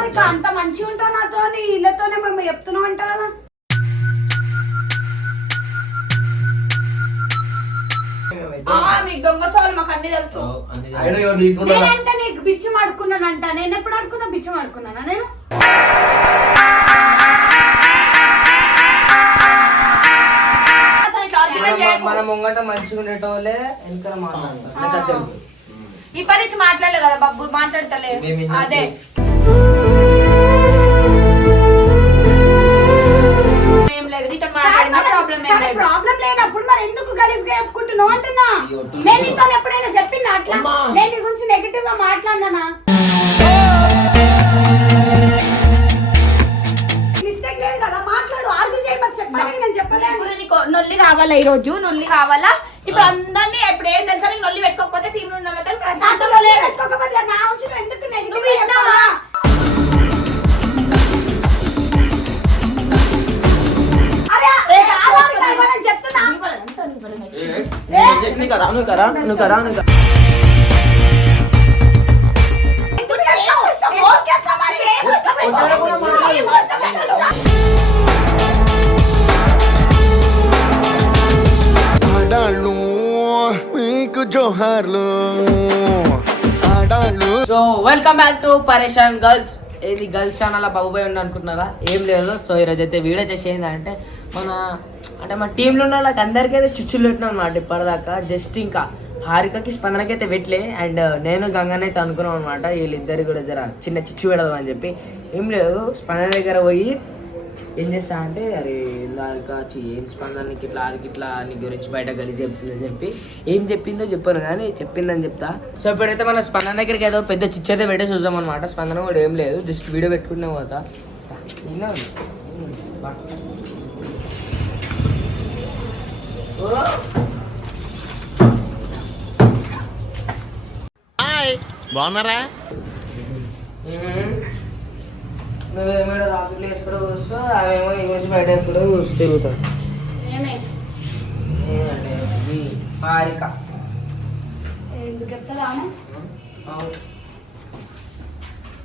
హారిక అంత మంచిగా ఉంటావు నాతో వీళ్ళతోనే మేము చెప్తున్నాం అంట కదా. మీకు దొంగ చాలు మాకు అన్ని తెలుసు. నేనంటే నీకు బిచ్చం ఆడుకున్నానంట. నేను ఎప్పుడు ఆడుకున్నా? బిచ్చం ఆడుకున్నానా నేను? మన ముంగట మంచిగా ఉండేటోళ్ళే వెనకాల మాట్లాడతారు. ఈ పని నుంచి మాట్లాడలే కదా బాబు, మాట్లాడతలే. అదే ప్రాబ్లం లేనప్పుడు మరి ఎందుకు గలీజ్ గా చెప్పుకుంటున్నావు అంటున్నా. నేను నీతో ఎప్పుడైనా చెప్పినా అట్లా? నేను నీ గురించి నెగటివ్ గా మాట్లాడినా? మిస్టేక్ లేదు కదా, మాట్లాడు. ఆర్గ్యూ చేయమని చెప్పడానికి నేను చెప్పలేదు. నొల్లి కావాలా ఈ రోజు? నొల్లి కావాలా? ఇప్పుడు అందరినీ ఇప్పుడు ఏం తెలుసా, నీకు నొల్లి పెట్టుకోకపోతే టీంలో ఉన్న పెట్టుకోకపోతే నా ఉంచిన ఎందుకు negative? So welcome back to పరేషాన్ గర్ల్స్. ఏది గర్ల్స్ ఛానల్ బాబుబాయ్ ఉండి అనుకుంటున్నారా? ఏం లేదు. సో ఈరోజు అయితే వీడియో చేసి ఏంటంటే మన టీంలో ఉన్న వాళ్ళకి అందరికీ అయితే చుచ్చులు పెట్టినాం అనమాట ఇప్పటిదాకా. జస్ట్ ఇంకా హారికకి స్పందనకి అయితే పెట్టలే. అండ్ నేను గంగని అయితే అనుకున్నాం అనమాట వీళ్ళిద్దరికి కూడా జర చిన్న చిచ్చు పెడదాం అని చెప్పి. ఏం లేదు, స్పందన దగ్గర పోయి ఏం చేస్తా అంటే, అరే హారిక ఏం స్పందనకి ఇట్లా ఆరికి ఇట్లా నీ గురించి బయట గడి చెప్తుందని చెప్పి ఏం చెప్పిందో చెప్పాను కానీ చెప్పిందని చెప్తా. సో ఇప్పుడైతే మన స్పందన దగ్గరికి ఏదో పెద్ద చిచ్చు అయితే పెట్టే చూద్దాం అనమాట. స్పందన కూడా ఏం లేదు, జస్ట్ వీడియో పెట్టుకునే పోతా. బాగున్నారా? నువ్వేమో రాత్రులు వేసుకుంటూ చూస్తూ అవేమో ఈ గురించి బయట ఎప్పుడో చూస్తూ తిరుగుతాడు. హారిక ఎందుకు చెప్తారా?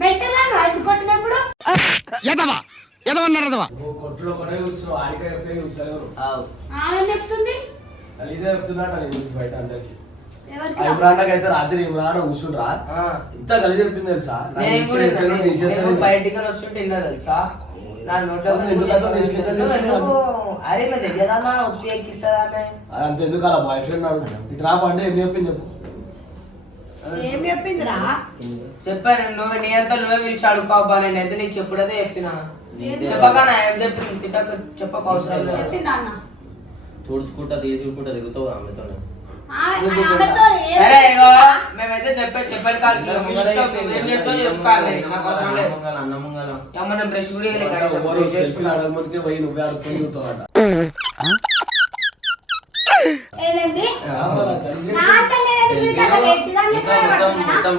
పెట్టలేదు ఎందుకు కొట్టినప్పుడు చెప్తుంది బయట అందరికి అయితే రాత్రి ఇమ్రాన్ కూర్చుండ్రా ఇంత కలిసి చెప్పింది తెలుసా? బయటికి వస్తుంటే తెలుసా అంత ఎందుకు అలా బాయ్ ఫ్రెండ్ ఇటు రా అంటే ఏం చెప్పింది చెప్పు. ఏం చెప్పిందిరా? చెప్పాను నువ్వు నీ అంతా నువ్వే పిలిచి అడుగుకోవా. నేనైతే నీకు చెప్పుడైతే చెప్పినా. చెప్పకనా ఏం చెప్పింది? తిట్టక చెప్పక అవసరం లేదు. చెప్పిందా అన్న? తుడుచుకుంటా తీసుకుంటా తిరుగుతావు ఆమెతోనే. సరే మేమైతే చెప్పాలి కాదు. ఏమన్నా బ్రష్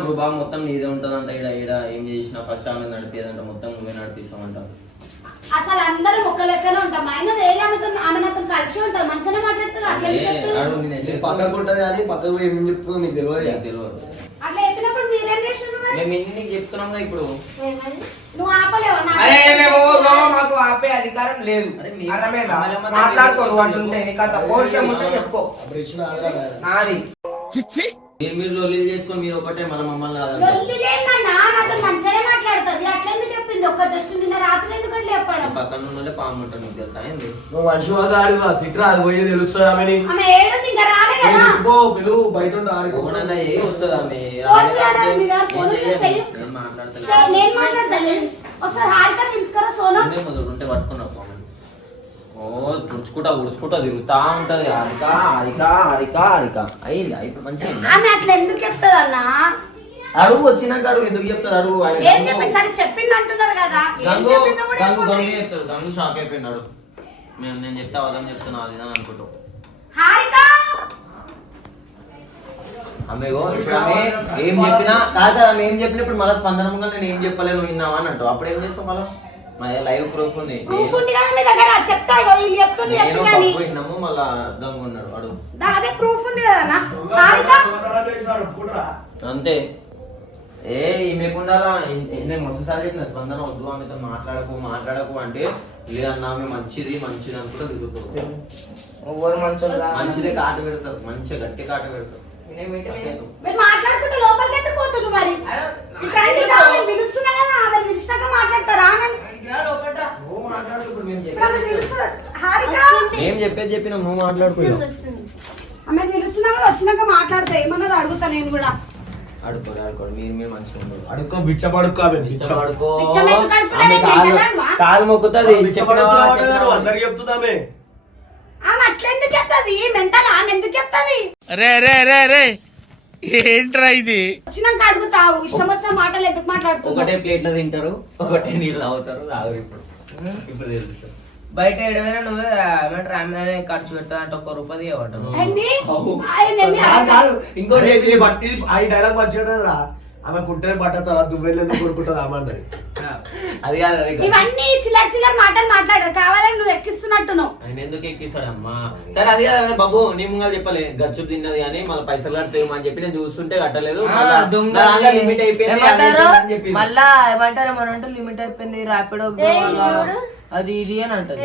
కూడా మొత్తం నీదే ఉంటదంట. ఈడ ఏం చేసినా ఫస్ట్ ఆమె నడిపేదంట, మొత్తం నువ్వే నడిపిస్తామంట. అసలు అందరూ ఒక్క లెక్కనే ఉంటాం. ఆమె నాతో కలిసి ఉంటుంది, మంచిగా మాట్లాడుతుంది. అట్లా పక్కకు ఉంటది కానీ పక్కకు ఏం చెప్తుందో నీకు తెలియదు. అట్లా చెప్పినప్పుడు మీరేం చేస్తున్నారు? మేము నీకు చెప్తున్నాంగా ఇప్పుడు. నువ్వు ఆపలేవా? మాకు ఆపే అధికారం లేదు. నాది మీరు లొల్లి చేసుకొని మీరు ఒకటే మన మమ్మల్ని మంచిగానే మాట్లాడుతుంది. అట్లా ఎందుకు చెప్పింది? ఒక్క జస్ట్ నిన్న రాత్రి ఎందుకు అట్లా చెప్పడం? పక్కన ఉన్న పాము ఉంటుంది నీకు తెలుసా? నువ్వు మనిషి వాడు తిట్టరా, అది పోయి తెలుస్తుంది. ఆమె ఏడుంది ఇంకా రాలే కదా. పిలువు బయట వస్తుంది ఆమె. నేను మాట్లాడతాను. ఒకసారి హారిక పిలుచుకోరా సోనా. ఉంటే పట్టుకున్నా ఉడుచుకుంటా తిరుగుతా ఉంటది. హారిక హారిక హారిక హారిక అయింది ఇప్పుడు మంచిగా. ఆమె అట్లా ఎందుకు చెప్తుంది అన్న? అడుగు వచ్చినాక అడుగు ఎందుకు చెప్తాడు? అడుగు చెప్పింది అంటున్నారు కదా. గంగు షాక్ అయిపోయినాడు. నేను చెప్తా వదం చెప్తున్నా అది అని అనుకుంటావు. అమ్మేగో ఇప్పుడు ఆమె ఏం చెప్పినా కాదు. ఆమె ఏం చెప్పినా ఇప్పుడు మళ్ళీ స్పందనంగా నేను ఏం చెప్పలేను విన్నావా అని అంటావు. అప్పుడు ఏం చేస్తావు? మళ్ళీ మా లైవ్ ప్రూఫ్ ఉంది. విన్నాము మళ్ళా దొంగ ఉన్నాడు అడుగు. ప్రూఫ్ ఉంది కదా అంతే. ఏ ఈమెకుండా నేను మస్తుసారి చెప్పిన స్పందన వద్దు ఆమెతో మాట్లాడకు అంటే లేదన్నా ఆమె మంచిది అని కూడా తిరుగుతారు. ఎవరు మంచిదే కాటు పెడతారు, మంచిగా గట్టి కాటు పెడతారు. మీరు మాట్లాడుకుంటే లోపలికి ఎందుకు పోతున్నారు మరి? ఇక్కడ ఎందుకు ఆమె పిలుస్తున్నా కదా, ఆమె పిలిచినాక మాట్లాడతారా? నువ్వు మాట్లాడు, ఇప్పుడు మేము ఇప్పుడు ఆమె పిలుస్తున్నా. హారిక మేము చెప్పినాం, నువ్వు మాట్లాడుకున్నావు. ఆమె పిలుస్తున్నా కదా, వచ్చినాక మాట్లాడతా. ఏమన్నది అడుగుతా నేను కూడా. ఆడుకోరు మీరు మంచిగా ఉండదు. అడుక్కో బిచ్చ పడుకో ఆమె బిచ్చ పడుకో. బిచ్చం ఎందుకు కడుపుతానే? పెట్టలేవా? కాలు మొక్కుతుంది. అందరికి చెప్తుందామే. ఆమె అట్లెందుకు చెప్తుంది? మెంటల్ ఆమె ఎందుకు చెప్తుంది? రే ఏంట్రా ఇది? వచ్చినాక అడుగుతావు. ఇష్టం వచ్చిన మాటలు ఎందుకు మాట్లాడుతున్నావు? ఒకటే ప్లేట్లో తింటారు, ఒకటే నీళ్ళు తాగుతారు. ఇప్పుడు తెలుసు. బయట ఏడమైనా నువ్వే ఏమంటారు ఆమె ఖర్చు పెడతా అంటే ₹1 ఇవ్వటం. ఏంది? ఇంకోటి బట్టి ఆ డైలాగ్ మంచిగా ఆమె కుట్టే బట్ట దువ్వెళ్ళు కొనుక్కుంటుంది ఆమె అన్నది. అది కాదు, ఇవన్నీ చిల్లర మాటలు మాట్లాడారు. కావాలని నువ్వు ఎక్కిస్తున్నట్టున్నావు. ఆయన ఎందుకు ఎక్కిస్తాడమ్మా? సరే అది కాదు బాబు, నీ ముంగలు చెప్పలే గచ్చు తిన్నది అని మళ్ళీ పైసలు కట్టేమో అని చెప్పి నేను చూస్తుంటే కట్టలేదు. లిమిట్ అయిపోయింది మళ్ళా ఏమంటారు ఏమనంటే లిమిట్ అయిపోయింది ర్యాపిడో అది ఇది అని అంటారు.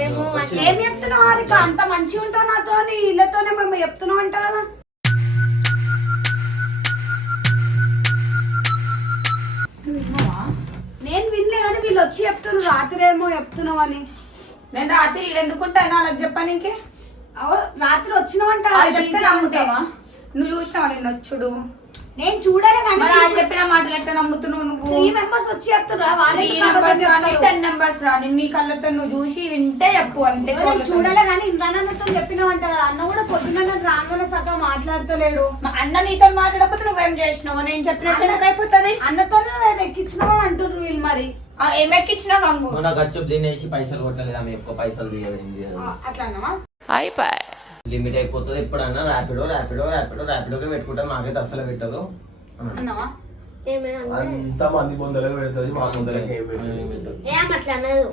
ఏం చెప్తున్నావు హారిక? అంత మంచిగా ఉంటావు నాతో, ఇళ్ళతోనే మేము చెప్తున్నావు అంట కదా. నేను వినలే కానీ వీళ్ళు వచ్చి చెప్తున్నారు రాత్రి ఏమో చెప్తున్నావు అని. నేను రాత్రి ఈడెందుకుంటాను నాకు చెప్పనీకే. రాత్రి వచ్చినావంట. చెప్తే నమ్ముతావా? నువ్వు చూసినావా నేను వచ్చుడు? నేను చూడలే కానీ వాళ్ళు చెప్పిన మాటలు ఎట్లా నమ్ముతున్నావు నువ్వు? 3 members వచ్చి చెప్తున్నారు. వాళ్ళే 10 numbers రాని నీ కళ్ళతో నువ్వు చూసి వింటే చెప్పు అంతే. చూడలే కానీ ఇంద్రానతో చెప్పినావంట. అన్న కూడా పొద్దున్న రాను సగం మాట్లాడతలేడు. అన్న నీతో మాట్లాడకపోతే నువ్వేం చేసినావు? నేను చెప్పినట్టు ఎందుకు అయిపోతుంది? అన్నతో ఎక్కించినావు అని అంటున్నారు వీళ్ళు. మరి ఏం ఎక్కించినావు గంగు? నాకు ఖర్చు తినేసి పైసలు కొట్టలేదు, ఆమె ఎక్కువ పైసలు తీయలేదు. అట్లా అన్నమా? లిమిట్ అయిపోతుంది. ఎప్పుడన్నా ర్యాపిడోకి పెట్టుకుంటాం, మాకైతే అసలు పెట్టదు అన్నమా? అంత మంది ముందరకు పెడుతుంది, మా ముందరకి ఏం పెట్టదు. ఏమట్లా అన్నది?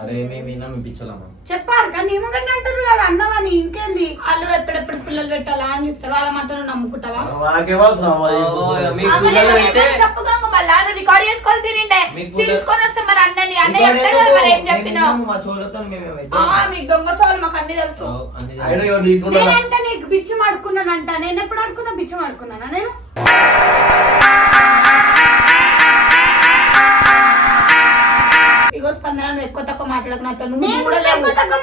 అరే మేము పిచ్చోళ్ళమ్మా. చెప్పారు కానీ ఏమగంటే అంటారు కదా అన్నవని. ఇంకేంది వాళ్ళు ఎప్పుడెప్పుడు పిల్లలు పెట్టాలా అని చూస్తారు. వాళ్ళ మాటలు నమ్ముకుంటావా? చెప్పు గంగు, మళ్ళా రికార్డ్ చేసుకోవాల్సి తీసుకొని వస్తాం. మరి అన్నని అన్న చెప్తాడు కదా, మరి ఏం చెప్పినావు? మీకు దొంగ చోలు మాకు అన్ని తెలుసు. నేనంటే నీకు బిచ్చం ఆడుకున్నానంట. నేను ఎప్పుడు ఆడుకున్నా? బిచ్చం ఆడుకున్నానా నేను? ఇగో స్పందన, నువ్వు ఎక్కువ తక్కువ మాట్లాడకు నాతో.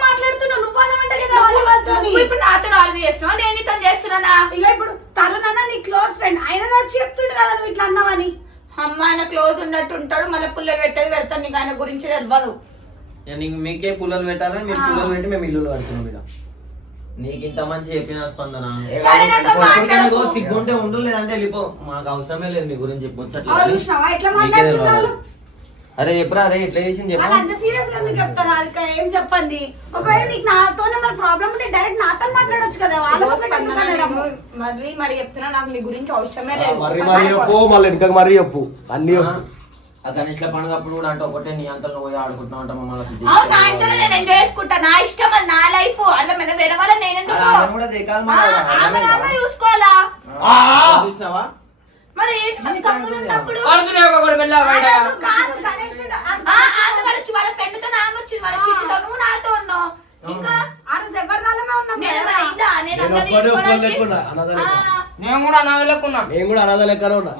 మాట్లాడుతున్నావు నువ్వు అన్నమాట కదా. నువ్వు ఇప్పుడు నాతో ఆర్గ్యూ చేస్తున్నావు, నేను నీతో చేస్తున్నానా? ఇక ఇప్పుడు తరుణ్ నీ క్లోజ్ ఫ్రెండ్ ఆయన వచ్చి చెప్తుండు కదా నువ్వు ఇట్లా అన్నావని. అమ్మ ఆయన క్లోజ్ ఉన్నట్టు ఉంటాడు, మళ్ళీ పుల్లలు పెట్టేది పెడతాను. నీకు ఆయన గురించి తెలియదు. మీకే పుల్లలు పెట్టాలని మీరు పుల్లలు పెట్టి మేము ఇల్లు కడుతున్నాం. ఇక నీకు ఇంత మంచి చెప్పిన స్పందన సిగ్గుంటే ఉండు, లేదంటే వెళ్ళిపో. మాకు అవసరమే లేదు మీ గురించి చెప్పొచ్చట్లేదు. అరే చెప్పరా, అరే ఎట్లా చేసింది చెప్పు. అంత సీరియస్ గా ఎందుకు చెప్తారు హారిక? ఏం చెప్పండి. ఒకవేళ నీకు నాతోనే మరి ప్రాబ్లం ఉంటే డైరెక్ట్ నాతో మాట్లాడొచ్చు కదా. మరి చెప్తున్నా, నాకు మీ గురించి అవసరమే లేదు. మళ్ళీ వెనక మరీ చెప్పు అన్ని. ఆ గణేష్ల పండుగ అప్పుడు కూడా అంటే ఒకటే నీ అంతలో పోయి ఆడుకుంటున్నా ఉంటా మమ్మల్ని. నా ఇంట్లో నేను ఎంజాయ్ చేసుకుంటా, నా ఇష్టం, అది నా లైఫ్. అట్లా మీద వేరే వాళ్ళ నేను చూసుకోవాలా? చూసినావా మరి ఉన్నప్పుడు వాళ్ళ ఫ్రెండ్ తో నామొచ్చింది, వాళ్ళ చిట్టుతో నువ్వు నాతో ఉన్నావు. ఇంకా నేను కూడా అనాథ లెక్కనే ఉన్నా.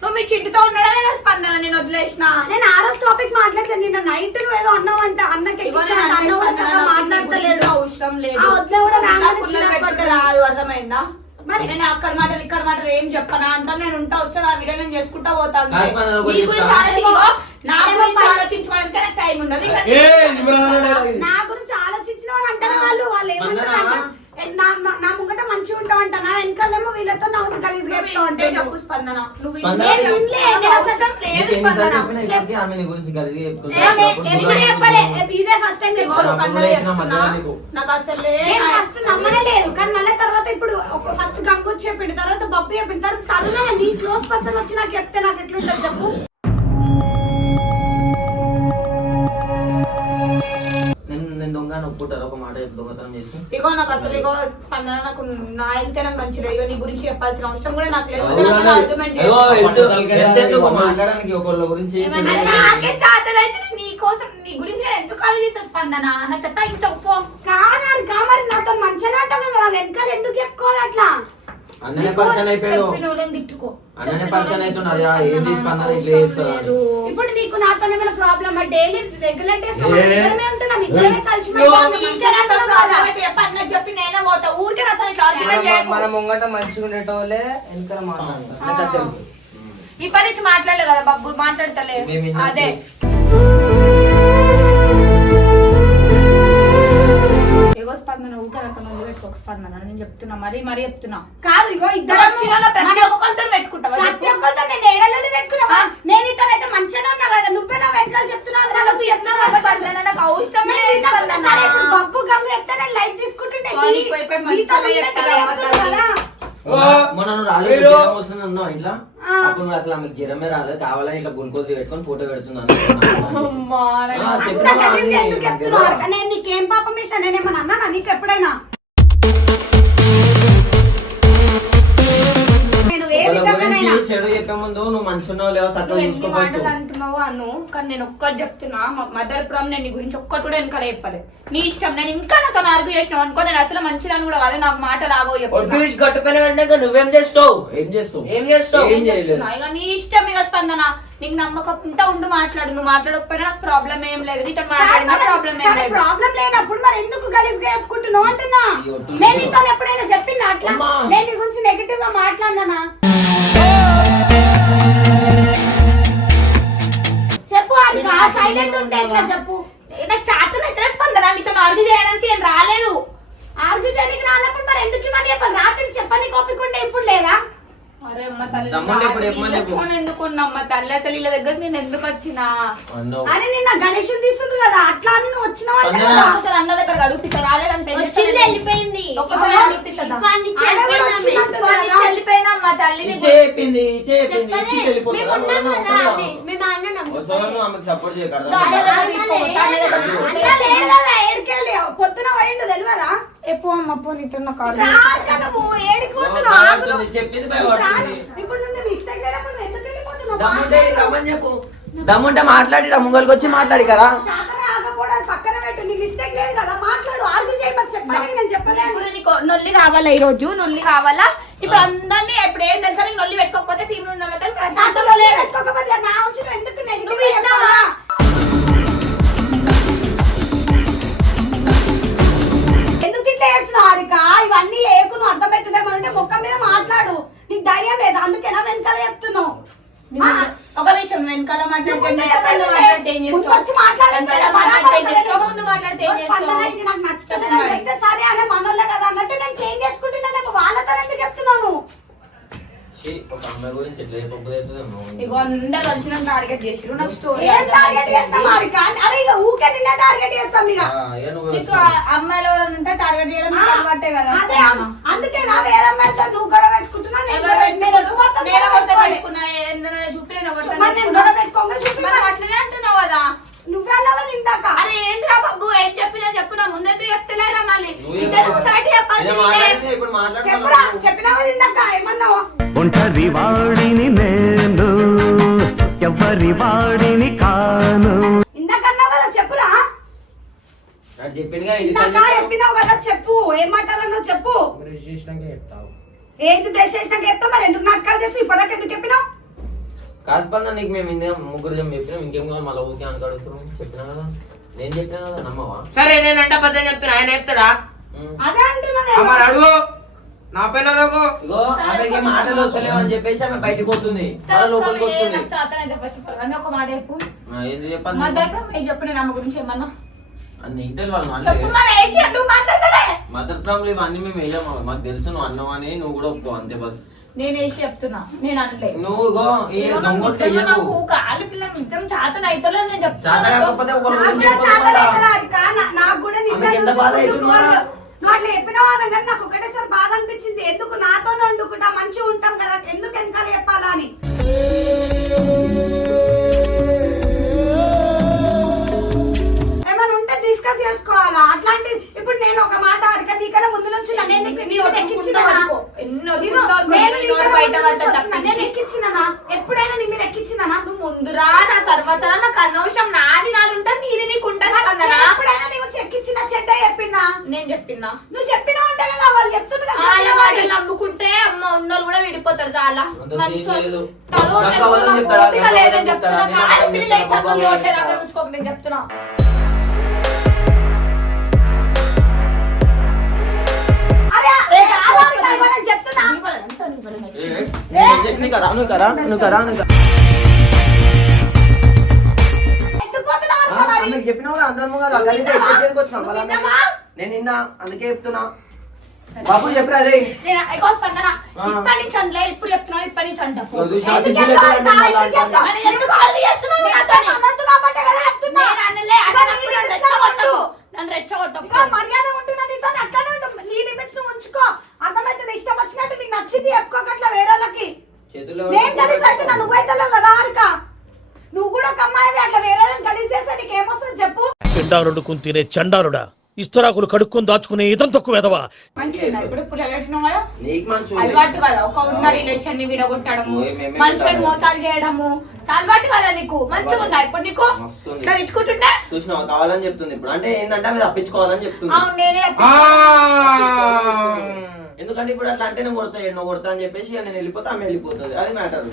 నువ్వు మీ చిట్టుతో ఉన్నాడా స్పందన? నేను వదిలేసిన. నేను ఆ రోజు టాపిక్ మాట్లాడతాను. నిన్న నైట్ నువ్వు ఏదో అన్నావంట. అన్నకి మాట్లాడతలేడు. అవసరం లేదు. అర్థమైందా? మరి నేను అక్కడ మాటలు ఇక్కడ మాటలు ఏం చెప్పనా? అంతా నేను ఉంటా వస్తాను. ఆ వీడియో నేను చేసుకుంటా పోతాను. నీ గురించి నా గురించి ఆలోచించుకోవడానికి నాకు టైం ఉండదు. నా గురించి ఆలోచించిన వాళ్ళు అంటారు. వాళ్ళు ఏమంటారు? నా ముంగట మంచిగా ఉంటావంట, నా వెనకాలేమో వీళ్ళతో నాకు గలీజ్ చెప్తా ఉంటే. చెప్పు స్పందన, నువ్వు ఇదే ఫస్ట్ టైం నాకు అసలే ఫస్ట్ నమ్మనే లేదు. కానీ మళ్ళీ తర్వాత ఇప్పుడు ఫస్ట్ గంగు చెప్పిండు, తర్వాత బబ్బు చెప్పిండు, తర్వాత తరుణ నీ క్లోజ్ పర్సన్ వచ్చి నాకు చెప్తే నాకు ఎట్లుంటది చెప్పు. నేను దొంగ ఒప్పుకుంటారు ఒక మాట దొంగతనం చేసి? ఇగో నాకు అసలు ఇగో స్పందన నాకు నా వెళ్తే నాకు మంచిది. ఇగో నీ గురించి చెప్పాల్సిన అవసరం కూడా నాకు లేదు. ఆర్గ్యుమెంట్ మాట్లాడడానికి ఒకళ్ళ గురించి నాకే చాతనైతే నీ కోసం నీ గురించి నేను ఎందుకు ఆలోచిస్తా స్పందన నా చెత్త ఇంక చెప్పు. కామరి నాతో మంచిగా అంటావు కదా, వెనకాల ఎందుకు చెప్పుకోవాలి అట్లా? అన్ననే పర్సన్ అయిపోయాడు. తిట్టుకో అన్ననే పర్సన్ అవుతున్నది. ఏంది స్పందన ఇట్లా చేస్తారు? ఇప్పుడు నీకు నాతో ఏమైనా ప్రాబ్లమ్? డైలీ రెగ్యులర్ డేస్ ఇద్దరమే ఉంటున్నాం, ఇద్దరమే కలిసి చెప్పి నేనే పోతా ఊరికే మన ముంగట మంచిగా ఉండేటోళ్ళే వెనకాల మాట్లాడతాం. ఇప్పటి నుంచి మాట్లాడలే కదా బాబు, మాట్లాడతలే. అదే ఏగో స్పందన ఊరికే మంది పెట్టుకోక స్పందన నేను చెప్తున్నా, మరీ చెప్తున్నా. కాదు ఇగో ఇద్దరు ప్రతి ఒక్కరితో పెట్టుకుంటావా? ప్రతి ఒక్కరితో నేను ఏడలలో పెట్టుకున్నావా? నేను ఇతనైతే మంచిగానే ఉన్నా కదా, నువ్వే నా వెనకాల చెప్తున్నావు. ఇప్పుడు బబ్బు గంగు చెప్తే నేను లైట్ తీసుకుంటుంటే మొన్న నువ్వు రాలేదు ఉన్నావు ఇంట్లో, అప్పుడు నువ్వు అసలు ఆమెకు జ్వరమే రాలేదు, కావాలని ఇట్లా గుల్కోజ్ పెట్టుకొని ఫోటో పెడుతున్నాను. ఎందుకు చెప్తున్నావు? నేను నీకేం పాపం ఇష్టం? నేనేమన్నా అన్నానా నీకు ఎప్పుడైనా? చెడు చెప్పే ముందు నువ్వు మంచిగా లేవో సత్తా మాటలు అంటున్నావు అను, కానీ నేను ఒక్కటి చెప్తున్నా. మదర్ ప్రామ్ నేను నీ గురించి ఒక్కటి కూడా వెనకాల చెప్పాలి. నీ ఇష్టం. నేను ఇంకా నాతో ఆర్గ్యూ చేసినావు అనుకో, నేను అసలు మంచిదాన్ని కూడా కాదు. నాకు మాట లాగో గట్టుపోయిన నువ్వేం చేస్తావు? ఏం చేస్తావు? ఇక నీ ఇష్టం. ఇక స్పందన నీకు నమ్మకం ఉంటే ఉండు, మాట్లాడు. నువ్వు మాట్లాడకపోయినా నాకు ప్రాబ్లం ఏం లేదు, నీతో మాట్లాడినా ప్రాబ్లం ఏం లేదు. ప్రాబ్లం లేనప్పుడు మరి ఎందుకు గలీజ్ గా చెప్పుకుంటున్నావు అంటున్నా? నేను నీతో ఎప్పుడైనా చెప్పినా అట్లా? నేను నీ గురించి నెగిటివ్ గా మాట్లాడినా? చెప్పు. సైలెంట్ ఉంటే ఎట్లా చెప్పు? నాకు చాతనైతే స్పందన నీతో ఆర్గ్యూ చేయడానికి నేను రాలేదు. ఆర్గ్యూ చేయడానికి రానప్పుడు మరి ఎందుకు ఇవన్నీ చెప్పాలి? రాత్రి చెప్పని కోపికుంటే ఇప్పుడు లేదా? అరే అమ్మ తల్లి ఎందుకున్నమ్మ తల్లి అసలు వీళ్ళ దగ్గర నేను ఎందుకు వచ్చినా? అరే నిన్న గణేష్ తీసుకుంటు కదా, అట్లా అని నువ్వు వచ్చినావు అన్న దగ్గర అడుగుతా రాలేదంటే వెళ్ళిపోయింది. ఒక్కసారి వెళ్ళిపోయినా అమ్మ తల్లిని చెప్పింది పొద్దున పోయిండు తెలియదా? ఎప్పు అమ్మ పో నీతో నాకు దమ్ముంటే మాట్లాడి ముంగల్కి వచ్చి మాట్లాడి కదా. పక్కన పెట్టు, నీ మిస్టేక్ లేదు కదా, మాట్లాడు. ఆర్గ్యూ చేయమని చెప్పాను నేను చెప్పలేదు. నీకు నొల్లి కావాలా? ఈ రోజు నొల్లి కావాలా? ఇప్పుడు అందరినీ ఇప్పుడు ఏం తెలుసా? నీకు నొల్లి పెట్టుకోకపోతే టీంలో ఉన్న పెట్టుకోకపోతే నా ఉంచు ఎందుకు? ఎందుకు ఇట్లా చేస్తున్నావు హారిక? ఇవన్నీ ఏకును అర్థం పెట్టదేమంటే ముఖం మీద మాట్లాడు. నీకు ధైర్యం లేదా? అందుకేనా వెనకాల చెప్తున్నావు? ఒక విషయం వెనకాల మాట్లాడితే సరే అనే మనోళ్ళే కదా అన్నట్టు నేను చేంజ్ చేసుకుంటున్నాను. వాళ్ళతో ఎందుకు చెప్తున్నాను? ఒక అమ్మాయి గురించి ఎట్లా ఇగో అందరు కలిసి నన్ను టార్గెట్ చేసిరు. నాకు స్టోరీ టార్గెట్ చేస్తాం ఇక. అమ్మాయిలు ఎవరైనా ఉంటే టార్గెట్ చేయడం అలవాటే కదా. అందుకే నా వేరే అమ్మాయితో నువ్వు గొడవ పెట్టుకుంటున్నా. అట్లనే అంటున్నావు కదా. నువ్వే అన్నది ఇందాక. అరే ఏంద్రా బాబు ఏం చెప్పినా చెప్పునా ముందైతే చెప్తలేరా? మళ్ళీ ఇద్దరు సైట్ చెప్పినావా ఇందాక? ఏమన్నావా? ఒంటరి వాడిని నేను, ఎవరి వాడిని కాను. ఇందాక అన్నావు కదా, చెప్పురా. చెప్పినావు కదా, చెప్పు. ఏం మాట్లాడాలో చెప్పు. ఏది బ్రష్ చేసినాక చెప్తావు? మరి ఎందుకు నాటకాలు చేస్తావు? ఇప్పటిదాకా ఎందుకు చెప్పినావు? కాస్పందా నీకు మేము ముగ్గురు చెప్పినాం, ఇంకేం కావాలి మళ్ళీ ఊరికే అనుకడుతున్నాం. చెప్పినా కదా, నేను చెప్పినా కదా, నమ్మవా? సరే నేను అంటే పద్దని చెప్తున్నా, ఆయన చెప్తాడా? అదే అంటున్నా అడుగు నా పైన ఇగో ఆమెకి మాటలు వస్తలేవు అని చెప్పేసి ఆమె బయటకు పోతుంది, లోపలికి వస్తుంది. ఒక మాట చెప్పు. ఏంది చెప్పాలి? చెప్పిన అమ్మ గురించి ఏమన్నా అన్ని ఇంటర్వ్యూ వాళ్ళు మదర్ ప్రాబ్లం ఇవన్నీ మేము వేయలేము. మాకు తెలుసు నువ్వు అన్నావు అని, నువ్వు కూడా ఒప్పుకో అంతే. బస్ నేను వేసి చెప్తున్నా, నేను అనలే. నువ్వు కాలి పిల్ల నిజం చాతన అవుతలేదు నేను చెప్తాను. అట్లా చెప్పినావా కానీ నాకు ఒకటేసారి బాధ అనిపించింది. ఎందుకు నాతోనే వండుకుంటా మంచిగా ఉంటాం కదా, ఎందుకు వెనకాల చెప్పాలా అని. ఏమైనా ఉంటే డిస్కస్ చేసుకోవాలా? అట్లాంటి ఎన్ని మీద వదులుకుంటూ ఎక్కించినానా? వదులుకో. ఎన్ని వదులుకుంటూ నేను వదులుకో. నేను నేను నీకన్నా బయట ముందు పడ్డా వచ్చినా, నేను తప్పించి. ఎక్కించినానా? ఎప్పుడైనా నీ మీద ఎక్కించినానా? నువ్వు ముందురా నా తర్వాత నాకు అనవసరం నాది ఉంటుంది నీది నీకు ఉంటుంది స్పందన. నేను ఎప్పుడైనా నీకు ఎక్కించిన చెడ్డ చెప్పినా? నేను చెప్పినా నువ్వు చెప్పినావు అంటే కదా వాళ్ళు చెప్తున్నారు కదా, వాళ్ళ చెప్పినావు అని. మాటలు నమ్ముకుంటే అమ్మ ఉన్నోళ్ళు కూడా విడిపోతారు చాలా అంత మంచోళ్ళు. సీన్ లేదు. తలో నాకు నేను కావాలని నాకు చెప్తాడా? ఓపిక నాకు లేదని కావాలని చెప్తున్నా. చెప్తాడా? కాళ్ళ నేను పిల్లలు నాకు అయితే కావాలని ఓటే చెప్తాడా? రాగా చూసుకోక నేను చెప్తున్నా. అరే కాదు అని కాదు అని చెప్తున్నా. నీ వలన, అంతా నీ వలన. నువ్వు కరా నువ్వు కరా ఎందుకు పోతున్నావు అనుకో మరి? చెప్పినావు కదా అందరము కదా గలీజ్ ఎక్కడికి వచ్చినావు మళ్ళా విన్నావా? నేను నిన్నా అందుకే చెప్తున్నా బాబు చెప్పరా అదే నేను ఎక్కువ స్పందన ఇప్పటి నుంచి అనలే ఇప్పుడు చెప్తున్నాను ఇప్పటి నుంచి అంట ఎందుకు చెప్తావు అక్క? ఎందుకు చెప్తావు? మరి ఎందుకు ఆల్రెడీ చేస్తున్నావు నేను నాతోని? అన్నట్టు కాబట్టే కదా చెప్తున్నా. నేను అనలే ఇదిగో అన్నప్పుడు నీ నన్ను లిమిట్స్లో రెచ్చగొట్టకు. ఉండు. నన్ను రెచ్చగొట్టకు. ఇదిగో మర్యాద ఉంటున్నా నీతో అట్లానే ఉండు. నీ లిమిట్స్ నువ్వు ఉంచుకో. అర్థమైతే ఇష్టం వచ్చినట్టు నీకు నచ్చింది చెప్పుకోకట్లా వేరే వాళ్ళకి. చేతుల్లో నేను కలిసి అంటున్నా నువ్వైతే కదా హారిక. నువ్వు కూడా ఒక అమ్మాయివి అట్లా వేరే వాళ్ళని కలిసి చేస్తే నీకేమొస్తుంది చెప్పు? పిండారుడుకుని తినే చండారుడా ఇస్తరాకులు కడుక్కొని దాచుకునే ఇతం తక్కువ ఎదవా మంచిగా ఇప్పుడు పెట్టినావు కదా నీకు మంచి అలవాటు కదా ఒక ఉన్న రిలేషన్ ని విడగొట్టడము మనుషులను మోసాలు చేయడము అలవాటు కదా నీకు మంచిగా ఉందా ఇప్పుడు నీకు మస్తుంది. ఇట్లా తిట్టుకుంటుంటే చూసినావా కావాలని చెప్తుంది ఇప్పుడు అంటే ఏంటంటే ఆమె తప్పించుకోవాలని చెప్తుంది అవును నేనే ఎందుకంటే ఇప్పుడు అట్లా అంటే నువ్వు కొడతా నువ్వు కొడతా అని చెప్పేసి నేను వెళ్ళిపోతా ఆమె వెళ్ళిపోతుంది అది మ్యాటర్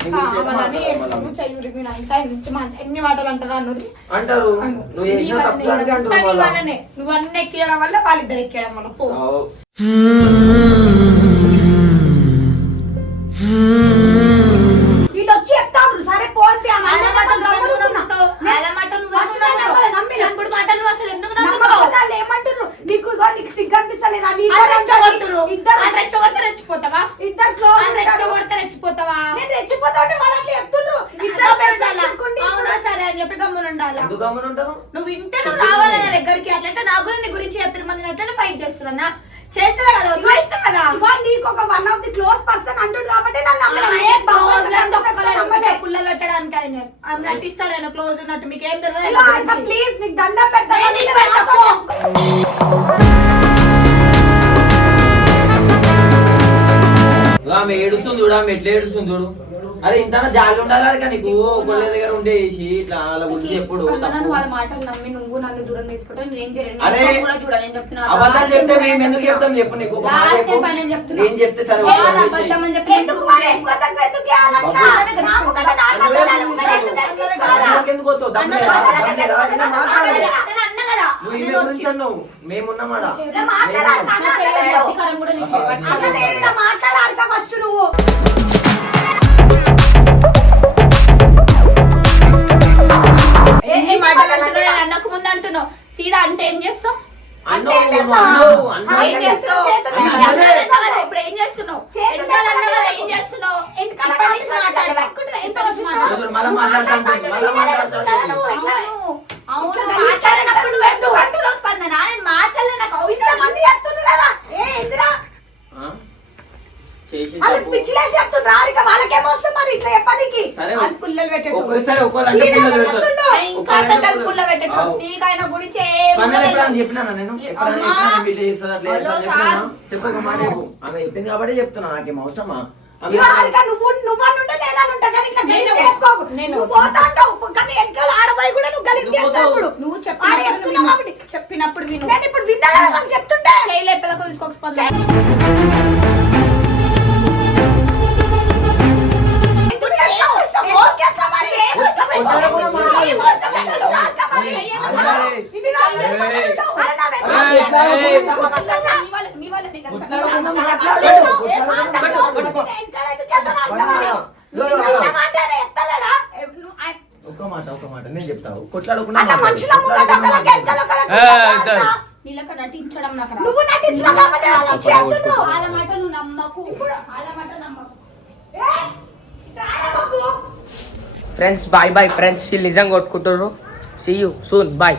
ఎన్ని మాటలు అంటారా అన్నది అంటారు నువ్వు చేసిన తప్పు దానికి అంటారు వాళ్ళ. నువ్వు అన్ని ఎక్కడం వల్ల వాళ్ళిద్దరు ఎక్కడం వల్ల పో అవు. వీళ్ళు వచ్చి చెప్తాను సరే పోతే ఆ మర్యాద గమనిస్తున్నా. ఫస్ట్ నేను నమ్మలే, నమ్మినా. చెప్పుడు మాటలు నువ్వు అసలు ఎందుకు నమ్మకపోతే వాళ్ళు ఏమంటారు? నీకు ఇగో నీకు సిగ్గు అనిపిస్తలేదా? నీ ఇద్దరు రెచ్చగొడితే రెచ్చిపోతావా ఇద్దరు క్లోజ్ రెచ్చగొడితే రెచ్చిపోతావా నేను రెచ్చిపోతా ఉంటే వాళ్ళు అట్లా చెప్తున్నారు. ఇద్దరు best friends అనుకోండి. అవునా సరే అని చెప్పి గమ్మున ఉండాలా ఎందుకు గమ్మున ఉంటారు నువ్వు వింటే నువ్వు రావాలి నా దగ్గరికి అట్లంటే నాకు కూడా నీ గురించి చెప్పారు మరి నేను అట్లనే ఫైట్ చేస్తున్నా చేస్తున్నా కదా వదిలేసినా కదా ఇగో నీకు ఒక one of the close person అంటుడు కాబట్టి నన్ను నమ్మడం లేదు. నమ్మలే. పుల్లలు పెట్టడానికి ఆయన నేను ఆమె నటిస్తాడు ఆయన క్లోజ్ ఉన్నట్టు మీకు ఏం ఇగో తెలియదు అంత ప్లీజ్ నీకు దండం పెడతా. నేను నీకు పెడతా, పో. ఆమె ఏడుస్తుంది చూడు ఆమె ఎట్లా ఏడుస్తుంది చూడు అరే ఇంత జాలి ఉండాలి కానీ నీకు ఒకళ్ళ దగ్గర ఉండేసి ఇట్లా వాళ్ళ గురించి ఎప్పుడు స్పందనను వాళ్ళ మాటలు నమ్మి నువ్వు నన్ను దూరం తీసుకుంటే నేను చేయను. అరే, నేను కూడా చూడాలి నేను చెప్తున్నా అబద్ధాలు చెప్తే మేము ఎందుకు చెప్తాం చెప్పు నీకు ఒక మాట లాస్ట్ చెప్పు. టైం పైన చెప్తున్నా నేను చెప్తే సరే వాళ్ళు వదిలేసేయ్. అబద్ధం అని చెప్పి ఎందుకు మరి ఎక్కువ తక్కువ ఎందుకు చేయాలంట? నా ముంగట నార్మల్ గా నా ముంగట ఎందుకు అనిపించుకోవాలా? అందరికి ఎందుకు వస్తావు? దమ్ము లేదా? దమ్ము లేదా? అయినా మాట్లాడు. నేను అన్నా కదా నువ్వు ఈమె నేను గురించి అన్నావు మేమున్నామాడా నేను మాట్లాడాలి నా అన్న చెయ్యి అన్నలేడు. అధికారం కూడా నీకు ఇవ్వట్లేదు. అన్న నేను ఇలా మాట్లాడాలి ఫస్ట్ నువ్వు. ఎన్ని మాటలు అంటున్నావు నేను అన్నకు ముందు అంటున్నావు సీదా అంటే ఏం చేస్తావు అంటే ఏం అన్నావు, చేస్తావు? అన్నావు, అన్నావు. ఏం చేస్తావు చేతులు అన్నా ఎత్తాలి. కదా, ఇప్పుడు ఏం చేస్తున్నావు చేతులు ఎట్లా అన్నా కదా, ఎత్తాలి. ఏం చేస్తున్నావు వెనకాల ఇప్పటి నుంచి కాళ్ళు మాట్లాడు. పెట్టుకుంటున్నా. ఇప్పటి నుంచి మాట్లాడు. మళ్ళా మాట్లాడతాను మళ్ళా మాట్లాడతాను నువ్వు ఎట్లా? అవును మాట్లాడినప్పుడు నువ్వు ఎందుకు అంటున్నావు స్పందన నేను మాట్లాడలే నాకు అవసరం ఇంతమంది చెప్తున్నారు కదా ఏ ఇందిరా చేసి వాళ్ళకి పిచ్చిలేసి చెప్తున్నారు హారిక వాళ్ళకేమో వస్తుంది మరి ఇట్లా చెప్పడానికి. సరే వాళ్ళు పుల్లలు పెట్టేటోడు. ఒక్కొక్కసారి ఒక్కోళ్ళు ఈయన పుల్లలు చెప్తుండు. పెడతారు. ఇంకా పెద్ద పుల్ల పెట్టేటోడు. అవు. నీకు ఆయన గురించి పన్నెండు ఎప్పుడైనా చెప్పినానా నేను ఎప్పుడైనా అమ్మా. చెప్పినా వీళ్ళు చేస్తుంది అట్లా చేస్తుంది అని హలో చెప్పినా సార్. చెప్పక మాట చెప్పు ఆమె చెప్పింది కాబట్టి చెప్తున్నా నాకేం అవసరమా ఆమె ఇగో హారిక నువ్వు అనుంటే నేనంటా కానీ ఇట్లా గలీజ్ నేను- చేసుకోకు. నేను- నువ్వు పోతా అంటావు కానీ వెనకాల ఆడబోయి కూడా నువ్వు గలీజ్ చేస్తావు ఇప్పుడు. నువ్వు ఆడ చెప్పినప్పుడు చెప్తున్నావు విను. కాబట్టి. చెప్పినప్పుడు విను నేను ఇప్పుడు విన్నా కదా వాళ్ళు చెప్తుంటే. చేయలేక తీసుకోక స్పందన ఎందుకు చేస్తావు? ఎందుకు చేస్తావు మరి? కొట్టాలి కూడా మనం. ఏం అవసరం లేదు. హారిక మరి. ఇన్ని రోజులు చూసావు. అరే నా వెనకాల అరే, ఏం అవసరం లేదు. మీ వాళ్ళని కదా. కొట్లాడకుండా మాట్లాడు. ఒక్క మాట నేను చెప్తావు కొట్లాడకుండా అట్లా మనుషుల ముంగట ఒకళ్ళకి వెనకాల ఒకళ్ళకి నీళ్ళక నటించడం నాకు రాదు. నువ్వు నటించినావు కాబట్టి వాళ్ళకి చెప్తున్నావు. వాళ్ళ మాట నువ్వు నమ్మకు వాళ్ళ మాట నమ్మకు ఏయ్, రారా బాబు. ఫ్రెండ్స్ బాయ్ బాయ్ ఫ్రెండ్స్ నిజంగా కొట్టుకుంటారు సీ యూ సూన్ బాయ్